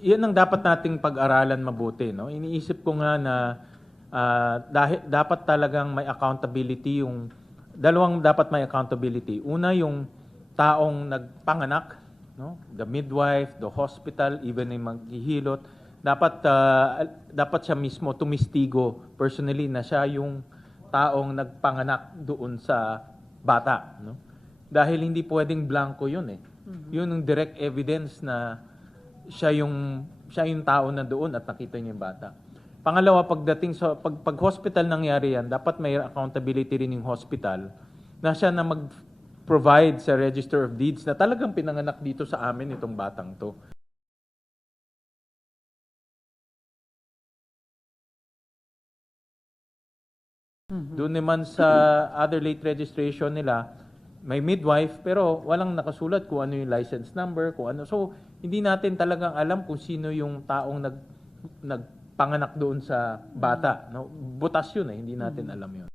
Yan ang dapat nating pag-aralan mabuti, no? Iniisip ko nga na dahil dapat talagang may accountability yung dalawang dapat may accountability. Una yung taong nagpanganak, no? The midwife, the hospital, even yung maghihilot, dapat siya mismo tumistigo personally na siya yung taong nagpanganak doon sa bata, no? Dahil hindi pwedeng blanco 'yun eh. Yun ang direct evidence na siya yung tao na doon at nakita niya yung bata. Pangalawa, pagdating sa pag hospital nangyari yan, dapat may accountability rin yung hospital na siya na mag-provide sa Register of Deeds na talagang pinanganak dito sa amin itong batang to. Doon naman sa other late registration nila, may midwife pero walang nakasulat kung ano yung license number, kung ano. So, hindi natin talagang alam kung sino yung taong nagpanganak doon sa bata, no? Butas yun eh, hindi natin alam yun.